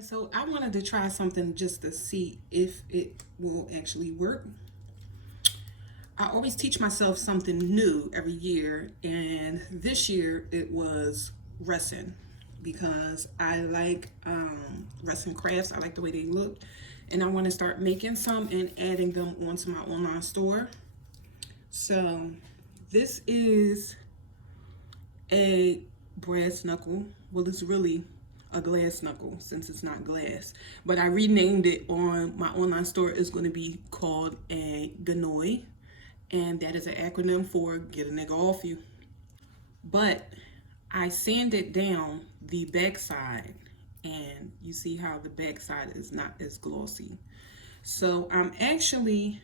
So I wanted to try something just to see if it will actually work. I always teach myself something new every year, and this year it was resin because I like resin crafts. I like the way they look, and I want to start making some and adding them onto my online store. So this is a brass knuckle. Well, it's really a glass knuckle since it's not glass. But I renamed it on my online store. It's going to be called a Ganoy. And that is an acronym for get a nigga off you. But I sanded down the backside, and you see how the backside is not as glossy. So I'm actually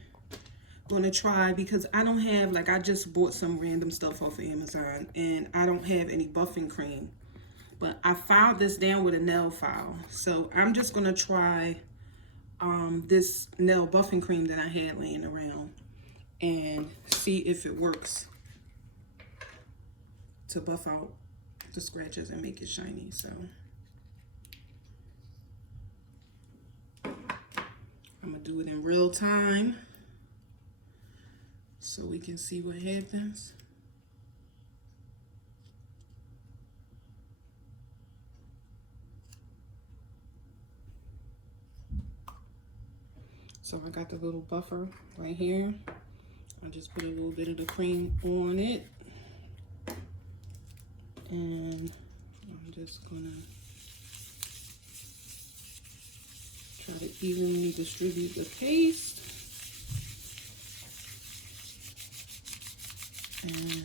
gonna try, because I don't have, like, I just bought some random stuff off of Amazon and I don't have any buffing cream, but I filed this down with a nail file. So I'm just gonna try this nail buffing cream that I had laying around and see if it works to buff out the scratches and make it shiny. So I'm gonna do it in real time so we can see what happens. So I got the little buffer right here. I just put a little bit of the cream on it. And I'm just gonna try to evenly distribute the paste. And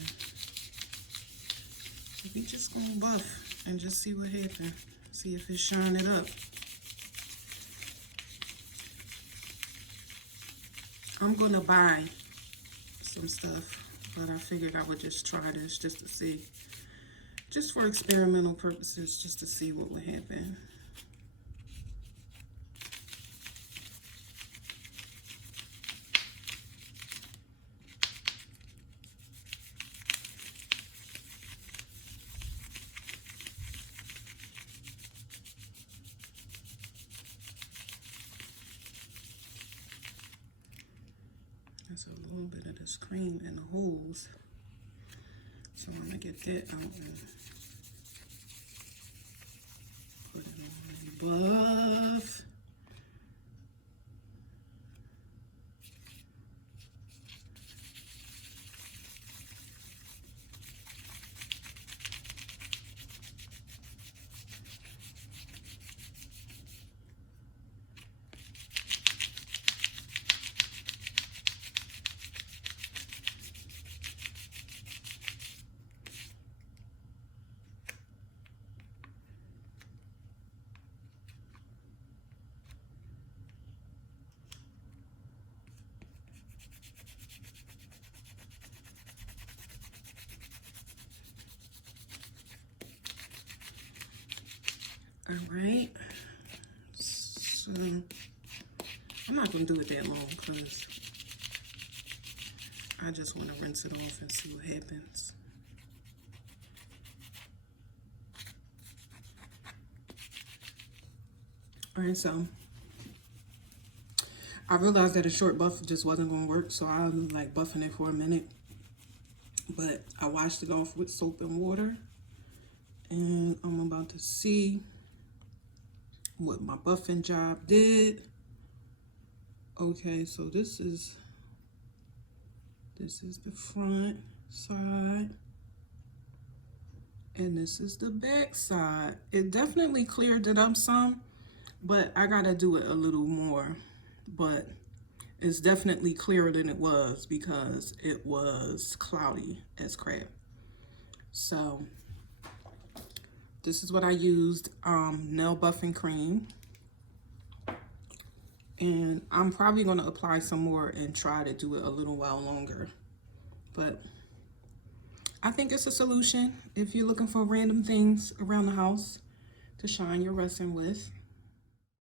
we just gonna buff and just see what happens. See if it shine it up. I'm gonna buy some stuff, but I figured I would just try this just to see, just for experimental purposes, just to see what would happen. There's a little bit of this cream in the holes, so I'm gonna get that out and put it on the buff. All right, so I'm not gonna do it that long because I just want to rinse it off and see what happens. All right, so I realized that a short buff just wasn't gonna work, so I was like buffing it for a minute, but I washed it off with soap and water, and I'm about to see what my buffing job did. Okay, so this is the front side, and this is the back side. It definitely cleared it up some, but I gotta do it a little more. But it's definitely clearer than it was because it was cloudy as crap. So this is what I used, nail buffing cream. And I'm probably gonna apply some more and try to do it a little while longer. But I think it's a solution if you're looking for random things around the house to shine your resin with.